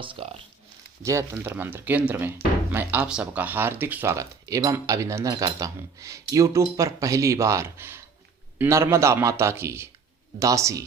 नमस्कार। जय तंत्र मंत्र केंद्र में मैं आप सबका हार्दिक स्वागत एवं अभिनंदन करता हूं। YouTube पर पहली बार नर्मदा माता की दासी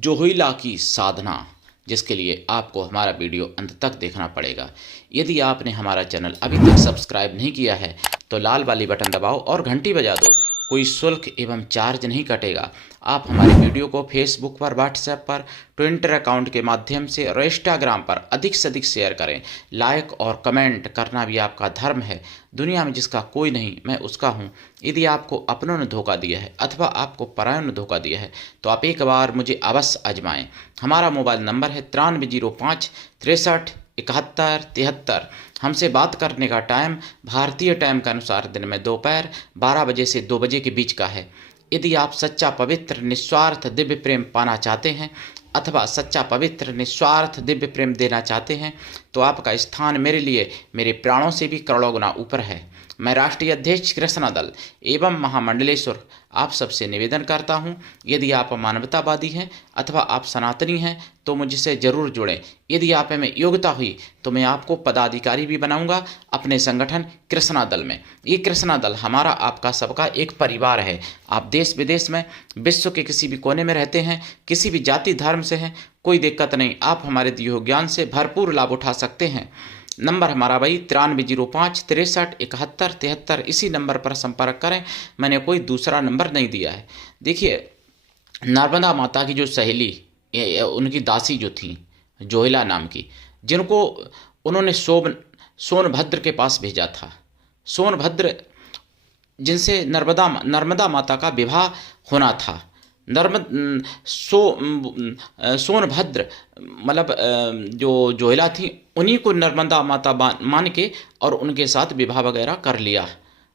जोहिला की साधना, जिसके लिए आपको हमारा वीडियो अंत तक देखना पड़ेगा। यदि आपने हमारा चैनल अभी तक सब्सक्राइब नहीं किया है तो लाल वाली बटन दबाओ और घंटी बजा दो। कोई शुल्क एवं चार्ज नहीं कटेगा। आप हमारे वीडियो को फेसबुक पर, व्हाट्सएप पर, ट्विटर अकाउंट के माध्यम से और इंस्टाग्राम पर अधिक से अधिक शेयर करें। लाइक और कमेंट करना भी आपका धर्म है। दुनिया में जिसका कोई नहीं, मैं उसका हूँ। यदि आपको अपनों ने धोखा दिया है अथवा आपको परायों ने धोखा दिया है तो आप एक बार मुझे अवश्य आजमाएं। हमारा मोबाइल नंबर है 9305 63 71 73। हमसे बात करने का टाइम भारतीय टाइम के अनुसार दिन में दोपहर 12 बजे से 2 बजे के बीच का है। यदि आप सच्चा पवित्र निस्वार्थ दिव्य प्रेम पाना चाहते हैं अथवा सच्चा पवित्र निस्वार्थ दिव्य प्रेम देना चाहते हैं तो आपका स्थान मेरे लिए मेरे प्राणों से भी करोड़ों गुना ऊपर है। मैं राष्ट्रीय अध्यक्ष कृष्णा दल एवं महामंडलेश्वर आप सबसे निवेदन करता हूं, यदि आप मानवतावादी हैं अथवा आप सनातनी हैं तो मुझसे जरूर जुड़ें। यदि आप में योग्यता हुई तो मैं आपको पदाधिकारी भी बनाऊंगा अपने संगठन कृष्णा दल में। ये कृष्णा दल हमारा आपका सबका एक परिवार है। आप देश विदेश में, विश्व के किसी भी कोने में रहते हैं, किसी भी जाति धर्म से हैं, कोई दिक्कत नहीं। आप हमारे दिए हुए ज्ञान से भरपूर लाभ उठा सकते हैं। नंबर हमारा भाई 9305 63 71 73। इसी नंबर पर संपर्क करें। मैंने कोई दूसरा नंबर नहीं दिया है। देखिए, नर्मदा माता की जो सहेली, उनकी दासी जो थी जोहिला नाम की, जिनको उन्होंने सोनभद्र के पास भेजा था। सोनभद्र जिनसे नर्मदा माता का विवाह होना था। सोनभद्र मतलब जो जोहिला थी उन्हीं को नर्मदा माता मान के और उनके साथ विवाह वगैरह कर लिया।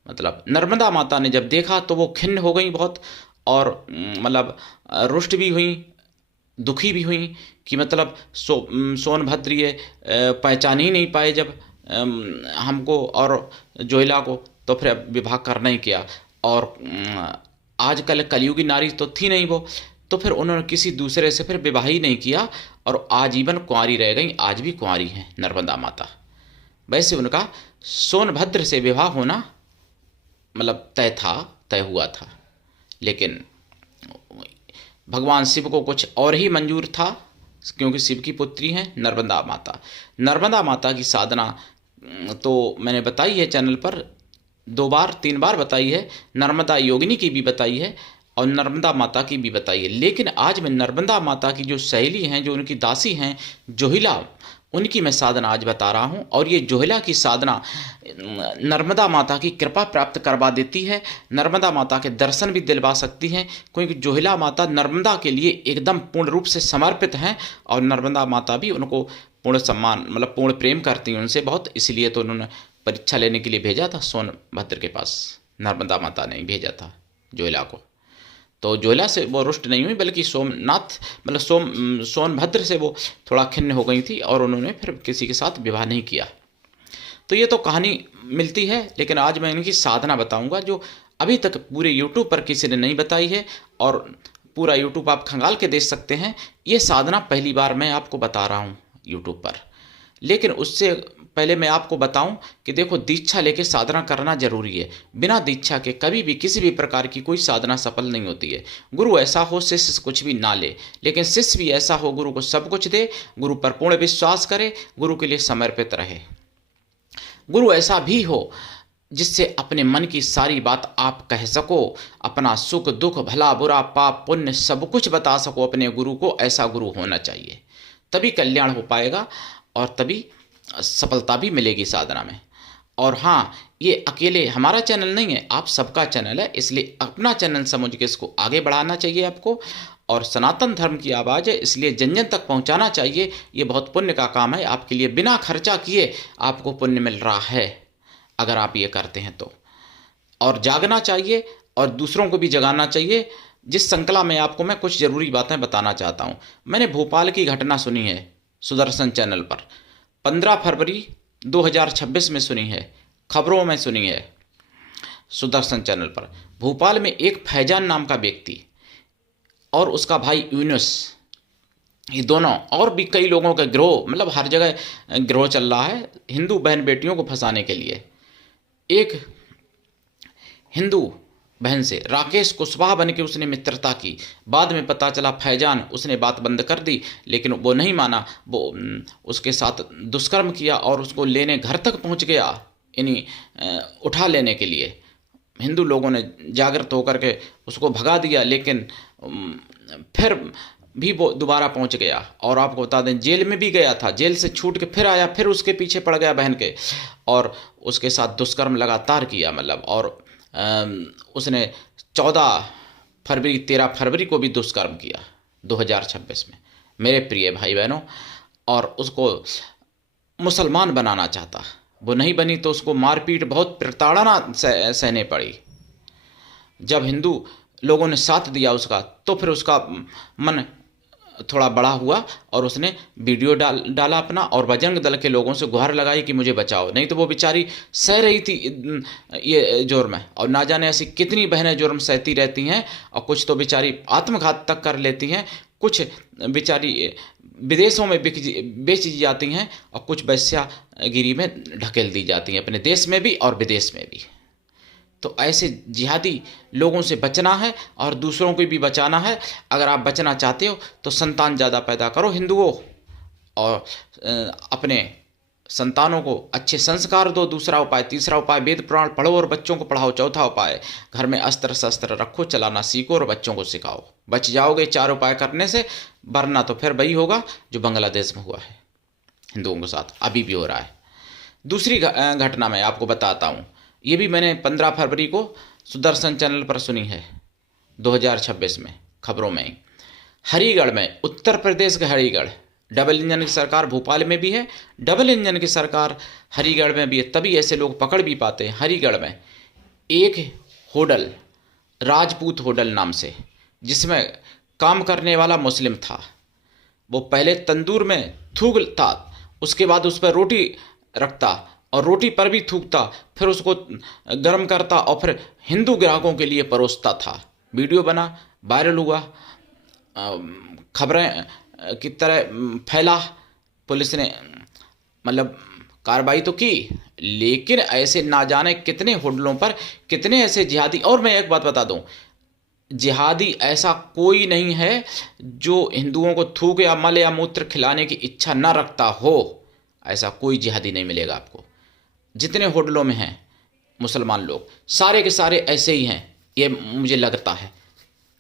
मतलब नर्मदा माता ने जब देखा तो वो खिन्न हो गई बहुत, और मतलब रुष्ट भी हुई, दुखी भी हुई कि मतलब सोनभद्र ये पहचान ही नहीं पाए जब हमको और जोहिला को, तो फिर विवाह करना ही किया। और आजकल कलयुगी नारी तो थी नहीं वो, तो फिर उन्होंने किसी दूसरे से फिर विवाह ही नहीं किया और आजीवन कुंवारी रह गई। आज भी कुंवारी हैं नर्मदा माता। वैसे उनका सोनभद्र से विवाह होना मतलब तय हुआ था, लेकिन भगवान शिव को कुछ और ही मंजूर था, क्योंकि शिव की पुत्री हैं नर्मदा माता। नर्मदा माता की साधना तो मैंने बताई है चैनल पर 2 बार 3 बार बताई है। नर्मदा योगिनी की भी बताई है और नर्मदा माता की भी बताई है। लेकिन आज मैं नर्मदा माता की जो सहेली हैं, जो उनकी दासी हैं जोहिला, उनकी मैं साधना आज बता रहा हूं। और ये जोहिला की साधना नर्मदा माता की कृपा प्राप्त करवा देती है, नर्मदा माता के दर्शन भी दिलवा सकती हैं, क्योंकि जोहिला माता नर्मदा के लिए एकदम पूर्ण रूप से समर्पित हैं और नर्मदा माता भी उनको पूर्ण सम्मान मतलब पूर्ण प्रेम करती हैं उनसे बहुत। इसलिए तो उन्होंने परीक्षा लेने के लिए भेजा था सोनभद्र के पास। नर्मदा माता ने भेजा था जोहिला को। तो जोहिला से वो रुष्ट नहीं हुई, बल्कि सोमनाथ मतलब सोनभद्र से वो थोड़ा खिन्न हो गई थी और उन्होंने फिर किसी के साथ विवाह नहीं किया। तो ये तो कहानी मिलती है, लेकिन आज मैं इनकी साधना बताऊंगा जो अभी तक पूरे यूट्यूब पर किसी ने नहीं बताई है, और पूरा यूट्यूब आप खंगाल के देख सकते हैं। ये साधना पहली बार मैं आपको बता रहा हूँ यूट्यूब पर। लेकिन उससे पहले मैं आपको बताऊं कि देखो, दीक्षा लेके साधना करना जरूरी है। बिना दीक्षा के कभी भी किसी भी प्रकार की कोई साधना सफल नहीं होती है। गुरु ऐसा हो शिष्य कुछ भी ना ले, लेकिन शिष्य भी ऐसा हो गुरु को सब कुछ दे, गुरु पर पूर्ण विश्वास करे, गुरु के लिए समर्पित रहे। गुरु ऐसा भी हो जिससे अपने मन की सारी बात आप कह सको, अपना सुख दुख भला बुरा पाप पुण्य सब कुछ बता सको अपने गुरु को। ऐसा गुरु होना चाहिए, तभी कल्याण हो पाएगा और तभी सफलता भी मिलेगी साधना में। और हाँ, ये अकेले हमारा चैनल नहीं है, आप सबका चैनल है, इसलिए अपना चैनल समझ के इसको आगे बढ़ाना चाहिए आपको। और सनातन धर्म की आवाज़ है, इसलिए जन जन तक पहुंचाना चाहिए। ये बहुत पुण्य का काम है आपके लिए, बिना खर्चा किए आपको पुण्य मिल रहा है अगर आप ये करते हैं तो। और जागना चाहिए और दूसरों को भी जगाना चाहिए। जिस श्रृंखला में आपको मैं कुछ ज़रूरी बातें बताना चाहता हूँ। मैंने भोपाल की घटना सुनी है सुदर्शन चैनल पर, 15 फरवरी 2026 में सुनी है, खबरों में सुनी है सुदर्शन चैनल पर। भोपाल में एक फैजान नाम का व्यक्ति और उसका भाई यूनुस ये दोनों और भी कई लोगों का गिरोह, मतलब हर जगह गिरोह चल रहा है हिंदू बहन बेटियों को फंसाने के लिए। एक हिंदू बहन से राकेश कुशवाहा बन के उसने मित्रता की, बाद में पता चला फैजान, उसने बात बंद कर दी, लेकिन वो नहीं माना, वो उसके साथ दुष्कर्म किया और उसको लेने घर तक पहुंच गया, यानी उठा लेने के लिए। हिंदू लोगों ने जागृत होकर के उसको भगा दिया, लेकिन फिर भी वो दोबारा पहुंच गया। और आपको बता दें जेल में भी गया था, जेल से छूट के फिर आया, फिर उसके पीछे पड़ गया बहन के, और उसके साथ दुष्कर्म लगातार किया, मतलब। और उसने 14 फरवरी 13 फरवरी को भी दुष्कर्म किया 2026 में, मेरे प्रिय भाई बहनों। और उसको मुसलमान बनाना चाहता, वो नहीं बनी तो उसको मारपीट, बहुत प्रताड़ना सहने पड़ी। जब हिंदू लोगों ने साथ दिया उसका, तो फिर उसका मन थोड़ा बड़ा हुआ और उसने वीडियो डाला अपना, और बजरंग दल के लोगों से गुहार लगाई कि मुझे बचाओ। नहीं तो वो बेचारी सह रही थी ये जुर्म, और ना जाने ऐसी कितनी बहनें जुर्म सहती रहती हैं, और कुछ तो बेचारी आत्मघात तक कर लेती हैं, कुछ बेचारी विदेशों में बेच जाती हैं, और कुछ वैश्यागिरी में ढकेल दी जाती हैं, अपने देश में भी और विदेश में भी। तो ऐसे जिहादी लोगों से बचना है और दूसरों को भी बचाना है। अगर आप बचना चाहते हो तो संतान ज़्यादा पैदा करो हिंदुओं, और अपने संतानों को अच्छे संस्कार दो, दूसरा उपाय। तीसरा उपाय वेद पुराण पढ़ो और बच्चों को पढ़ाओ। चौथा उपाय घर में अस्त्र शस्त्र रखो, चलाना सीखो और बच्चों को सिखाओ। बच जाओगे 4 उपाय करने से, वरना तो फिर वही होगा जो बांग्लादेश में हुआ है हिंदुओं के साथ, अभी भी हो रहा है। दूसरी घटना मैं आपको बताता हूँ, ये भी मैंने 15 फरवरी को सुदर्शन चैनल पर सुनी है 2026 में, खबरों में। हरिगढ़ में, उत्तर प्रदेश के हरिगढ़, डबल इंजन की सरकार भोपाल में भी है, डबल इंजन की सरकार हरिगढ़ में भी है, तभी ऐसे लोग पकड़ भी पाते हैं। हरिगढ़ में एक होटल, राजपूत होटल नाम से, जिसमें काम करने वाला मुस्लिम था। वो पहले तंदूर में थूकता, उसके बाद उस पर रोटी रखता और रोटी पर भी थूकता, फिर उसको गर्म करता और फिर हिंदू ग्राहकों के लिए परोसता था। वीडियो बना, वायरल हुआ, खबरें की तरह फैला। पुलिस ने मतलब कार्रवाई तो की, लेकिन ऐसे ना जाने कितने होटलों पर कितने ऐसे जिहादी। और मैं एक बात बता दूं, जिहादी ऐसा कोई नहीं है जो हिंदुओं को थूक या मल या मूत्र खिलाने की इच्छा न रखता हो। ऐसा कोई जिहादी नहीं मिलेगा आपको। जितने होटलों में हैं मुसलमान लोग, सारे के सारे ऐसे ही हैं, ये मुझे लगता है।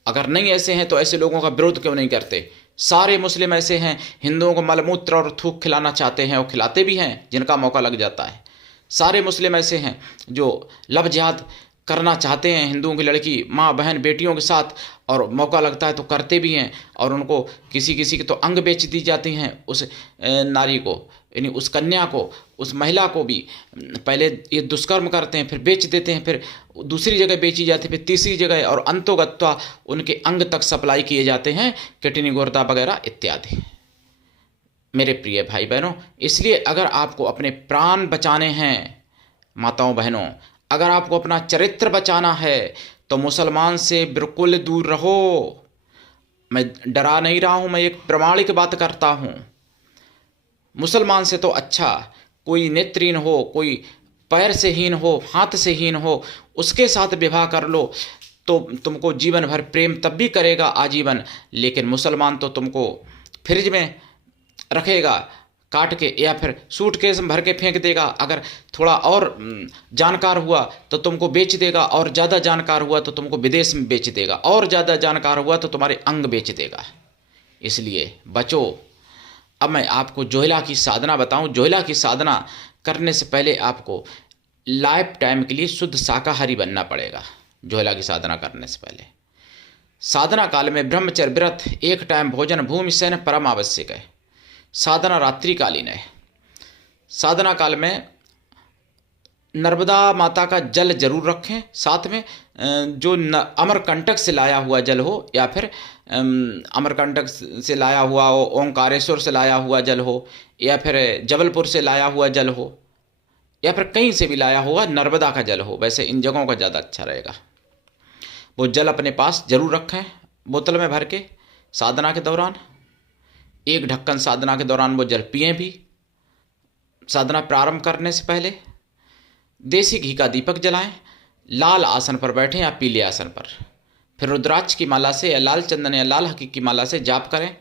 अगर नहीं ऐसे हैं तो ऐसे लोगों का विरोध क्यों नहीं करते? सारे मुस्लिम ऐसे हैं, हिंदुओं को मलमूत्र और थूक खिलाना चाहते हैं और खिलाते भी हैं जिनका मौका लग जाता है। सारे मुस्लिम ऐसे हैं जो लव जिहाद करना चाहते हैं हिंदुओं की लड़की, माँ, बहन, बेटियों के साथ, और मौका लगता है तो करते भी हैं। और उनको किसी किसी के तो अंग बेच दी जाती हैं उस नारी को, यानी उस कन्या को, उस महिला को भी। पहले ये दुष्कर्म करते हैं, फिर बेच देते हैं, फिर दूसरी जगह बेची जाती है, फिर तीसरी जगह, और अंतोगत्वा उनके अंग तक सप्लाई किए जाते हैं, किडनी, गुर्दा वगैरह इत्यादि। मेरे प्रिय भाई बहनों, इसलिए अगर आपको अपने प्राण बचाने हैं, माताओं बहनों, अगर आपको अपना चरित्र बचाना है तो मुसलमान से बिल्कुल दूर रहो। मैं डरा नहीं रहा हूँ, मैं एक प्रमाणिक बात करता हूँ। मुसलमान से तो अच्छा कोई नेत्रहीन हो, कोई पैर से हीन हो, हाथ से हीन हो, उसके साथ विवाह कर लो तो तुमको जीवन भर प्रेम तब भी करेगा, आजीवन। लेकिन मुसलमान तो तुमको फ्रिज में रखेगा काट के, या फिर सूटकेस में भर के फेंक देगा। अगर थोड़ा और जानकार हुआ तो तुमको बेच देगा, और ज़्यादा जानकार हुआ तो तुमको विदेश में बेच देगा, और ज़्यादा जानकार हुआ तो तुम्हारे अंग बेच देगा। इसलिए बचो। अब मैं आपको जोहिला की साधना बताऊं। जोहिला की साधना करने से पहले आपको लाइफ टाइम के लिए शुद्ध शाकाहारी बनना पड़ेगा। जोहिला की साधना करने से पहले साधना काल में ब्रह्मचर्य व्रत, एक टाइम भोजन, भूमि शयन परम आवश्यक है। साधना रात्रिकालीन है। साधना काल में नर्मदा माता का जल जरूर रखें साथ में, जो अमरकंटक से लाया हुआ जल हो, या फिर अमरकंटक से लाया हुआ हो, ओंकारेश्वर से लाया हुआ जल हो, या फिर जबलपुर से लाया हुआ जल हो, या फिर कहीं से भी लाया हुआ नर्मदा का जल हो। वैसे इन जगहों का ज़्यादा अच्छा रहेगा। वो जल अपने पास जरूर रखें बोतल में भर के साधना के दौरान। एक ढक्कन साधना के दौरान वो जल पिएं भी। साधना प्रारंभ करने से पहले देसी घी का दीपक जलाएं, लाल आसन पर बैठें या पीले आसन पर। फिर रुद्राक्ष की माला से या लाल चंदन या लाल हकीक की माला से जाप करें।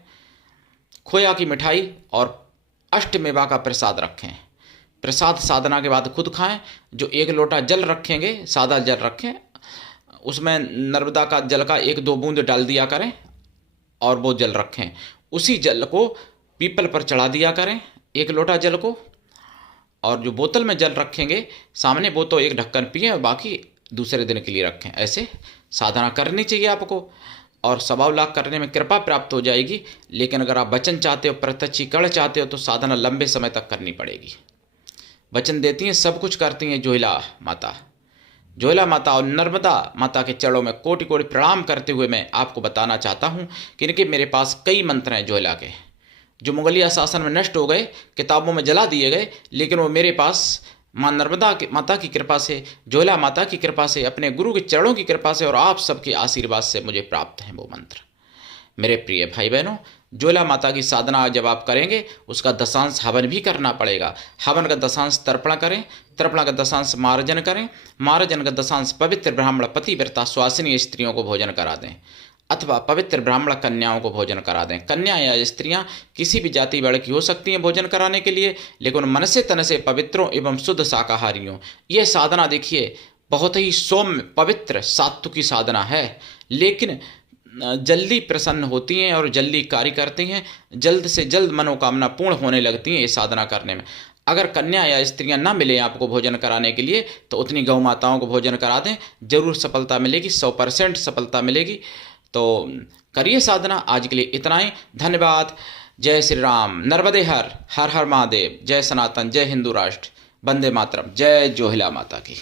खोया की मिठाई और अष्टमेवा का प्रसाद रखें। प्रसाद साधना के बाद खुद खाएं। जो 1 लोटा जल रखेंगे, सादा जल रखें, उसमें नर्मदा का जल का 1-2 बूंद डाल दिया करें और वो जल रखें। उसी जल को पीपल पर चढ़ा दिया करें, 1 लोटा जल को। और जो बोतल में जल रखेंगे सामने, वो तो 1 ढक्कन पिए और बाकी दूसरे दिन के लिए रखें। ऐसे साधना करनी चाहिए आपको और 1.25 लाख करने में कृपा प्राप्त हो जाएगी। लेकिन अगर आप वचन चाहते हो, प्रत्यक्षीकरण चाहते हो, तो साधना लंबे समय तक करनी पड़ेगी। वचन देती हैं, सब कुछ करती हैं जोहिला माता। जोहिला माता और नर्मदा माता के चरणों में कोटि कोटि प्रणाम करते हुए मैं आपको बताना चाहता हूँ कि इनके मेरे पास कई मंत्र हैं जोहिला के, जो मुगलिया शासन में नष्ट हो गए, किताबों में जला दिए गए, लेकिन वो मेरे पास माँ नर्मदा माता की कृपा से, जोहिला माता की कृपा से, अपने गुरु के चरणों की कृपा से और आप सबके आशीर्वाद से मुझे प्राप्त हैं वो मंत्र। मेरे प्रिय भाई बहनों, जोहिला माता की साधना जब आप करेंगे, उसका दशांश हवन भी करना पड़ेगा। हवन का दशांश तर्पण करें, तर्पण का दशांश मार्जन करें, मार्जन का दशांश पवित्र ब्राह्मण पतिव्रता स्वासिनी स्त्रियों को भोजन करा दें, अथवा पवित्र ब्राह्मण कन्याओं को भोजन करा दें। कन्या या स्त्रियां किसी भी जाति वर्ग की हो सकती हैं भोजन कराने के लिए, लेकिन मन से तन से पवित्रों एवं शुद्ध शाकाहारियों। ये साधना देखिए बहुत ही सौम्य, पवित्र, सात्विकी साधना है, लेकिन जल्दी प्रसन्न होती हैं और जल्दी कार्य करती हैं, जल्द से जल्द मनोकामना पूर्ण होने लगती हैं ये साधना करने में। अगर कन्या या स्त्रियां ना मिले आपको भोजन कराने के लिए, तो उतनी गौ माताओं को भोजन करा दें, जरूर सफलता मिलेगी, 100% सफलता मिलेगी। तो करिए साधना। आज के लिए इतना ही, धन्यवाद। जय श्री राम, नर्मदे हर हर महादेव, जय सनातन, जय हिंदू राष्ट्र, वंदे मातरम, जय जोहिला माता की।